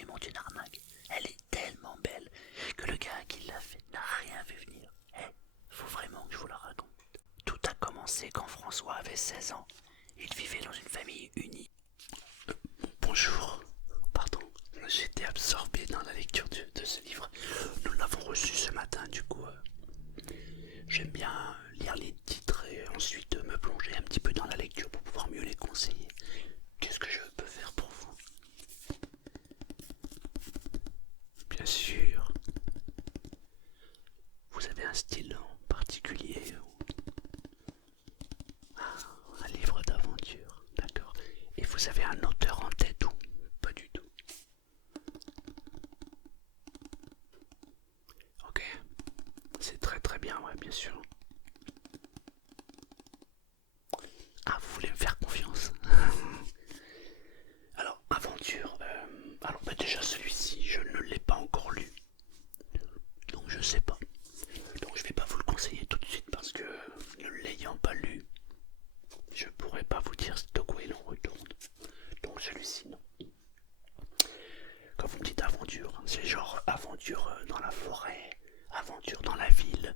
il monte une arnaque. Elle est tellement belle que le gars qui l'a fait n'a rien vu venir. Faut vraiment que je vous la raconte. Tout a commencé quand François avait 16 ans. Il vivait dans une famille unie. Bonjour, pardon, j'étais absorbé dans la lecture de ce livre. Nous l'avons reçu ce matin, du coup, j'aime bien lire les titres et ensuite me plonger un petit peu dans la lecture pour pouvoir mieux les conseiller. Qu'est-ce que je peux faire pour vous? Bien sûr. Vous avez un style en particulier un livre d'aventure, d'accord. Et vous avez un auteur en tête ou pas du tout? Ok, c'est très très bien, ouais, bien sûr. Ah, vous voulez me faire confiance? Alors, aventure, alors bah déjà celui-ci, je ne l'ai pas encore lu, donc je sais pas. Donc je vais pas vous le conseiller tout de suite parce que ne l'ayant pas lu, je pourrais pas vous dire de quoi il en retourne. Donc celui-ci non. Quand vous me dites aventure, c'est genre aventure dans la forêt, aventure dans la ville,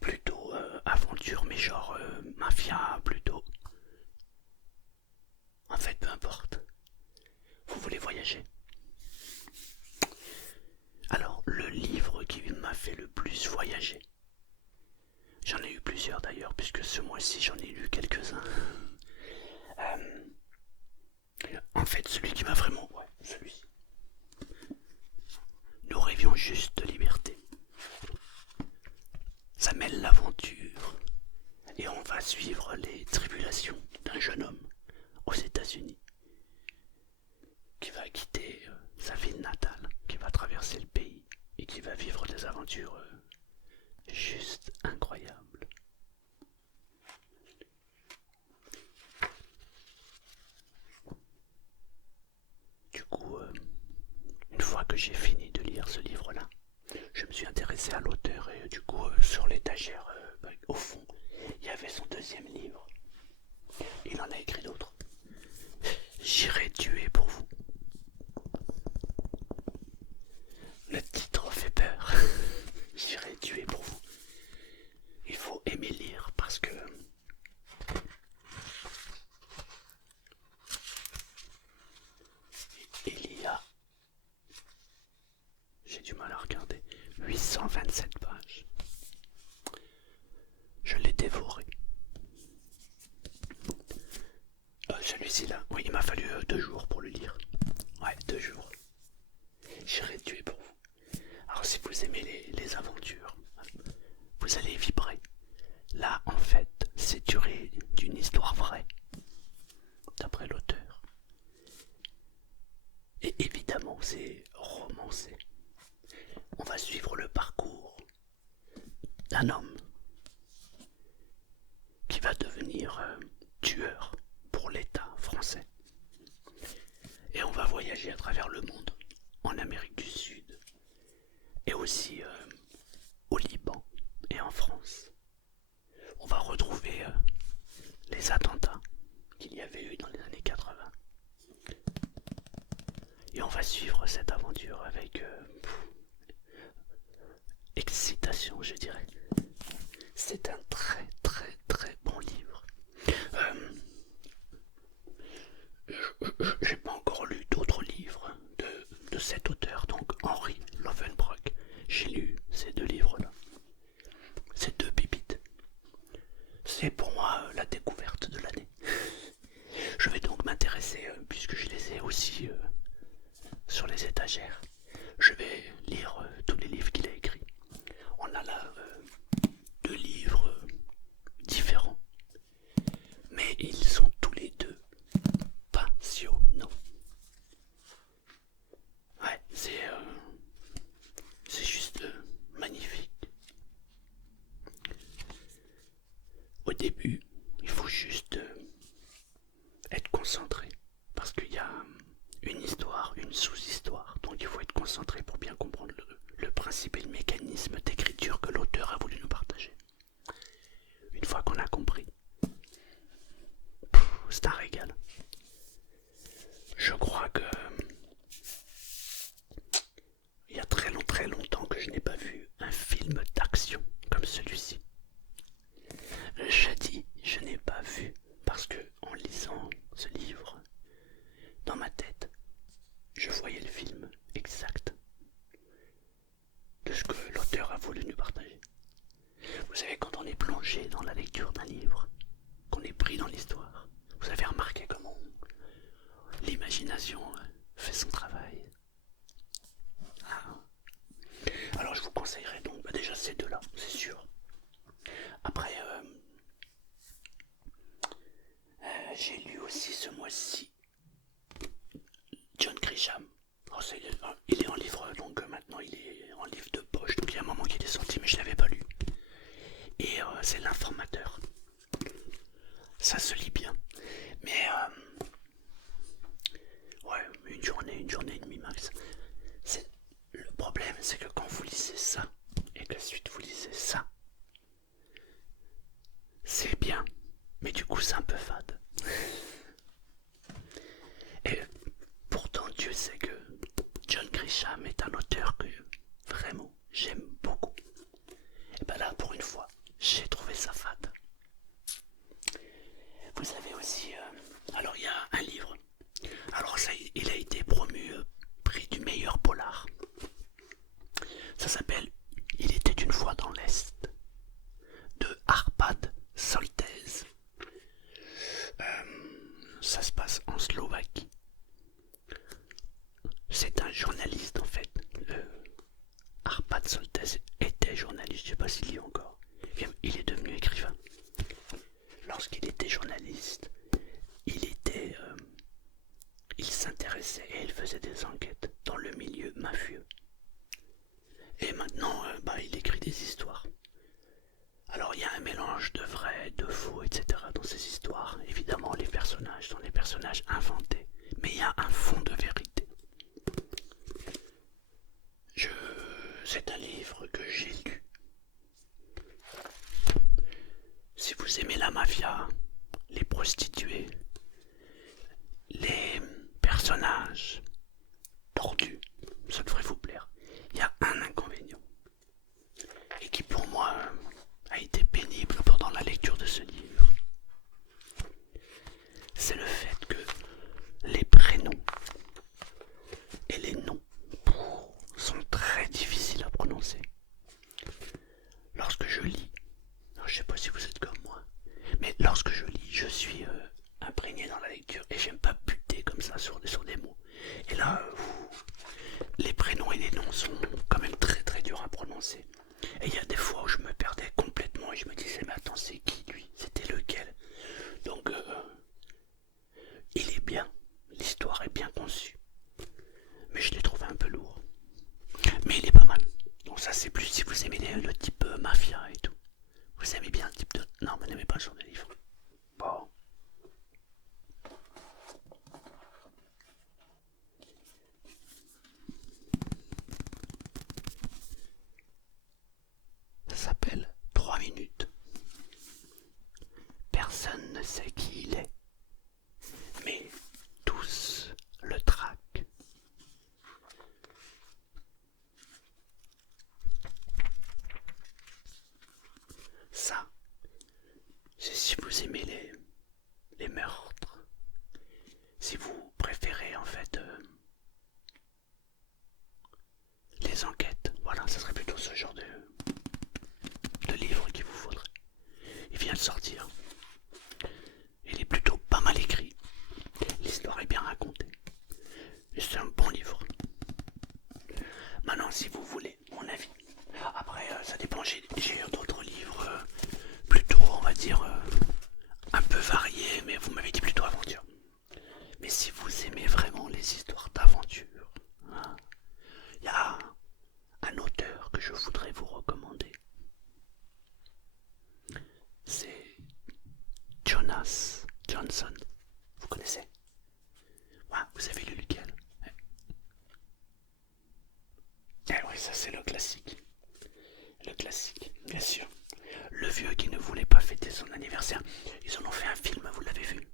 plutôt aventure mais genre mafia plutôt. En fait peu importe. Vous voulez voyager? Alors le livre qui m'a fait le plus voyager, j'en ai eu plusieurs d'ailleurs puisque ce mois-ci j'en ai lu quelques-uns. En fait celui qui m'a vraiment... Ouais, celui-ci. Nous rêvions juste de liberté. Ça mêle l'aventure et on va suivre les tribulations d'un jeune homme aux États-Unis qui va quitter sa ville natale, qui va traverser le pays et qui va vivre des aventures juste incroyables. Du coup, une fois que j'ai fini de lire ce livre-là, je me suis intéressé à l'auteur et du coup, sur l'étagère, au fond, il y avait son deuxième livre. Il en a écrit d'autres. J'irai tuer pour vous. Le titre fait peur. J'irai tuer pour vous. Il faut aimer lire parce que il y a, j'ai du mal à regarder, 827 pages. Je l'ai dévoré. Celui-ci là, oui, il m'a fallu 2 jours pour le lire. Ouais, 2 jours. J'irai tuer pour vous. Alors si vous aimez les aventures, vous allez vibrer. Là, en fait, c'est tiré d'une histoire vraie, d'après l'auteur. Et évidemment, c'est romancé. On va suivre le parcours d'un homme qui va devenir tueur pour l'État français. Et on va voyager à travers le monde, en Amérique du Sud, et aussi au Liban et en France. On va retrouver les attentats qu'il y avait eu dans les années 80. Et on va suivre cette aventure avec excitation, je dirais. C'est un très très très bon livre. J'ai pas encore lu d'autres livres de cet auteur, donc Henri Lovenbrock. J'ai lu ces 2 livres-là. Ces 2 pépites. C'est pour moi la découverte de l'année. Je vais donc m'intéresser, puisque je les ai aussi sur les étagères, je vais lire tous les livres qu'il a écrits. On a là 2 livres différents, mais ils sont tous les 2 passionnants. Ouais, c'est juste magnifique. Au début, il faut juste être concentré, parce qu'il y a une histoire, une sous-histoire, donc il faut être concentré pour bien comprendre le principe et le mécanisme d'écriture que l'auteur a voulu nous partager. Une fois qu'on a compris, c'est un régal. Je crois que l'imagination fait son travail. Ah. Alors je vous conseillerais donc déjà ces deux-là, c'est sûr. Après, j'ai lu aussi ce mois-ci John Grisham. Oh, il est en livre, donc maintenant il est en livre de poche, donc il y a un moment qu'il est sorti, mais je ne l'avais pas lu. Et c'est l'informateur. Ça se lit bien. Mais ouais, une journée et demie max. Le problème, c'est que quand vous lisez ça, et que ensuite vous lisez ça, c'est bien, mais du coup c'est un peu fade. Et pourtant Dieu sait que John Grisham est un auteur que vraiment j'aime beaucoup. Et ben là pour une fois, j'ai trouvé ça fade. Vous avez aussi, alors il y a un livre, alors ça il a été promu prix du meilleur polar. Ça s'appelle Il était une fois dans l'Est de Arpad Soltesz. Ça se passe en Slovaquie. C'est un journaliste en fait. Arpad Soltesz était journaliste, je ne sais pas s'il y est encore. Il est devenu écrivain. Lorsqu'il était journaliste, il s'intéressait et il faisait des enquêtes dans le milieu mafieux. Et maintenant, il écrit des histoires. Alors il y a un mélange de vrai, de faux, etc. dans ces histoires. Évidemment, les personnages sont des personnages inventés, mais il y a un fond de vérité. C'est un livre que j'ai lu. Si vous aimez la mafia, les prostituées, les personnages tordus, ça devrait vous plaire. Il y a un inconvénient, et qui pour moi a été pénible pendant la lecture de ce livre. C'est le fait que les prénoms et les noms sont très difficiles à prononcer. Lorsque je lis, alors je sais pas si vous êtes comme moi, mais lorsque je lis, je suis imprégné dans la lecture et j'aime pas buter comme ça sur des mots. Et là, les prénoms et les noms sont quand même très très durs à prononcer. Et il y a des fois où je me perdais complètement et je me disais mais attends c'est qui lui? C'était lequel? Donc il est bien, l'histoire est bien conçue. Mais je l'ai trouvé un peu lourd. Mais il est pas mal. Donc ça c'est plus si vous aimez le type mafia et tout. Vous aimez bien le type de... Non, vous n'aimez pas ce genre de livre. Bon. Ça s'appelle 3 minutes. Personne ne sait qui il est. Mais tous le traquent. Ça, c'est si vous aimez les meurtres. Si vous préférez en fait les enquêtes. Voilà, ça serait plutôt ce genre de livre qu'il vous faudrait. Il vient de sortir. Il est plutôt pas mal écrit. L'histoire est bien racontée. Et c'est un bon livre. Maintenant, si vous voulez mon avis. Après, ça dépend. J'ai lu d'autres livres plutôt, on va dire, un peu variés, mais vous m'avez dit plutôt aventure. Mais si vous aimez vraiment les histoires d'aventure, hein, il y a un auteur que je voudrais vous recommander. C'est Jonas Johnson. Vous connaissez? Ouais, vous avez lu lequel? Eh oui, ça c'est le classique. Le classique, bien sûr. Le vieux qui ne voulait pas fêter son anniversaire. Ils en ont fait un film, vous l'avez vu?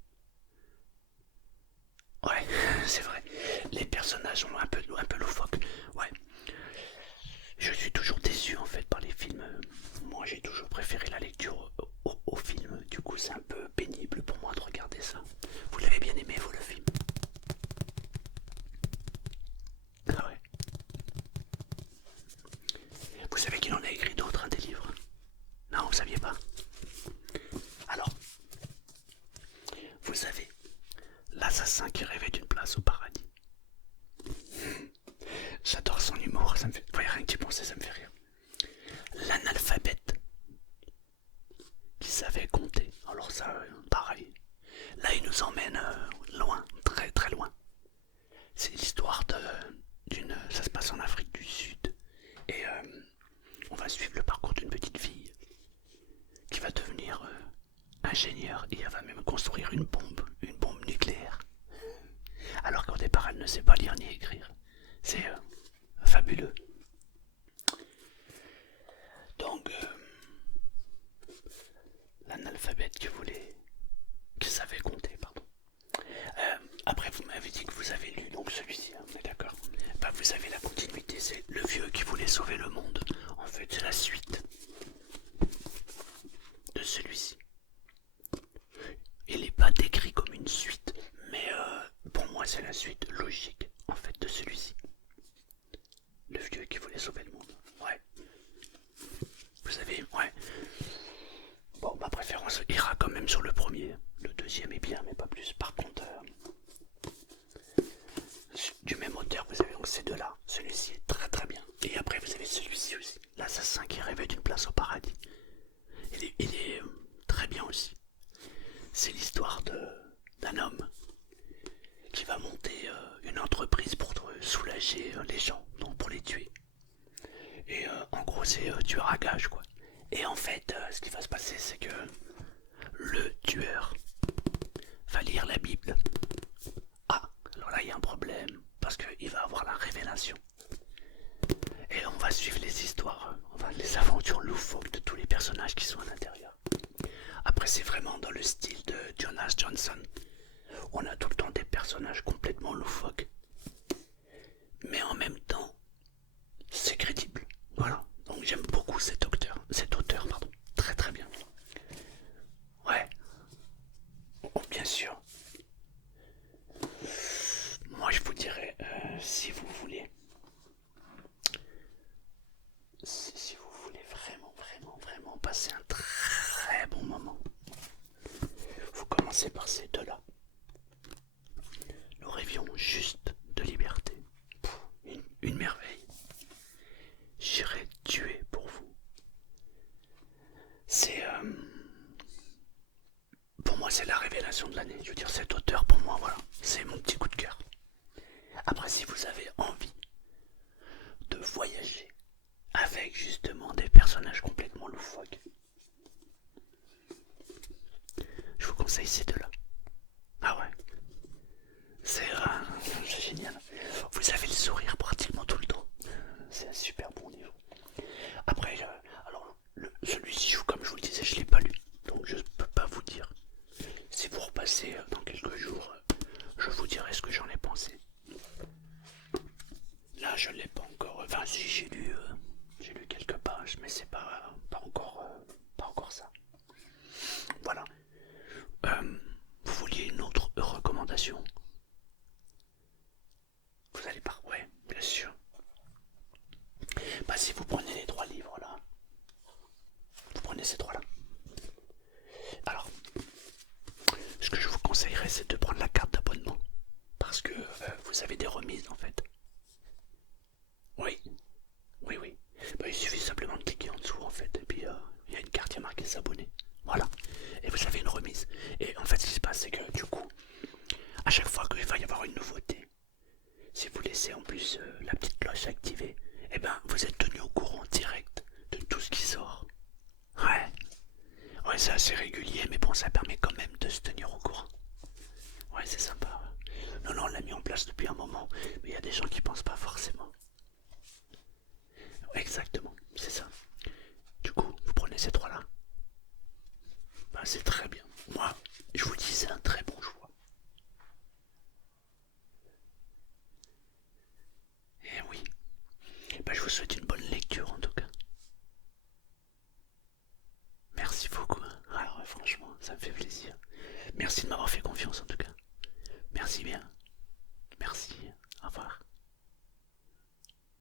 Ouais, c'est vrai. Les personnages sont un peu loufoques. Ouais. Je suis toujours déçu en fait par les films. Moi j'ai toujours préféré la lecture au film. Du coup c'est un peu pénible pour moi de regarder ça. Vous l'avez bien aimé vous le film? Ah ouais. Vous savez qu'il en a écrit d'autres, hein, des livres? Non, vous saviez pas? Alors, vous savez, l'assassin qui rêvait d'une place au paradis. C'est l'histoire d'une. Ça se passe en Afrique du Sud. Et on va suivre le parcours d'une petite fille qui va devenir ingénieure et elle va même construire une bombe nucléaire. Alors qu'au départ elle ne sait pas lire ni écrire. C'est fabuleux. Donc l'analphabète qui savait compter, pardon. Après vous m'avez dit que vous avez lu donc celui-ci, hein, on est d'accord. Bah, vous avez la continuité, c'est le vieux qui voulait sauver le monde. En fait c'est la suite de celui-ci. Il n'est pas décrit comme une suite, mais pour moi c'est la suite logique en fait de celui-ci. Le vieux qui voulait sauver le monde. Ouais. Vous savez, ouais. Bon, ma préférence ira quand même sur le premier. Le deuxième est bien, mais pas plus. Par contre, du même auteur, vous avez donc ces deux-là. Celui-ci est très très bien. Et après, vous avez celui-ci aussi. L'assassin qui rêvait d'une place au paradis. Il est très bien aussi. C'est l'histoire d'un homme qui va monter une entreprise pour soulager les gens, donc pour les tuer. Et en gros, c'est tueur à gage, quoi. Et en fait, ce qui va se passer, c'est que le tueur va lire la Bible. Ah, alors là, il y a un problème, parce qu'il va avoir la révélation. Et on va suivre les histoires, les aventures loufoques de tous les personnages qui sont à l'intérieur. Après, c'est vraiment dans le style de Jonas Johnson. On a tout le temps des personnages complètement loufoques. Mais en même temps, c'est crédible. Voilà. Donc j'aime beaucoup cet auteur, pardon. Très très bien. Ouais. Oh, bien sûr. Moi je vous dirais, si vous voulez, si vous voulez vraiment passer un très bon moment, vous commencez par ces deux-là. Nous rêvions juste de liberté. Une merveille. J'irai tuer pour vous. C'est pour moi c'est la révélation de l'année. Je veux dire, cet auteur pour moi, voilà, c'est mon petit coup de cœur. Après, si vous avez envie de voyager avec justement des personnages complètement loufoques, je vous conseille ces deux-là. Ah ouais, c'est génial. Vous avez le sourire pratiquement tout le temps. C'est un super bon livre. Après, alors celui-ci, comme je vous le disais, je ne l'ai pas lu, donc je ne peux pas vous dire. Si vous repassez dans quelques jours, je vous dirai ce que j'en ai pensé. Là, je ne l'ai pas encore. Enfin, si j'ai lu quelques pages, mais c'est pas encore ça. Voilà. Vous vouliez une autre recommandation? Vous allez pas? Ouais, bien sûr. Bah, si vous prenez les trois livres là, vous prenez ces trois là. Alors, ce que je vous conseillerais, c'est de prendre la carte d'abonnement. Parce que vous avez des remises en fait. Oui, oui. Bah, il suffit simplement de cliquer en dessous en fait. Et puis il y a une carte qui est marquée s'abonner. Voilà. Et vous avez une remise. Et en fait, ce qui se passe, c'est que du coup, à chaque fois qu'il va y avoir une nouveauté, si vous laissez en plus la petite cloche activée, eh ben vous êtes tenu au courant direct de tout ce qui sort. Ouais. Ouais, c'est assez régulier, mais bon, ça permet quand même de se tenir au courant. Ouais, c'est sympa. Non, on l'a mis en place depuis un moment, mais il y a des gens qui pensent pas forcément. Exactement, c'est ça. Du coup, vous prenez ces trois-là. Ben, c'est très bien. Moi, je vous dis, c'est un très bon choix. Eh oui.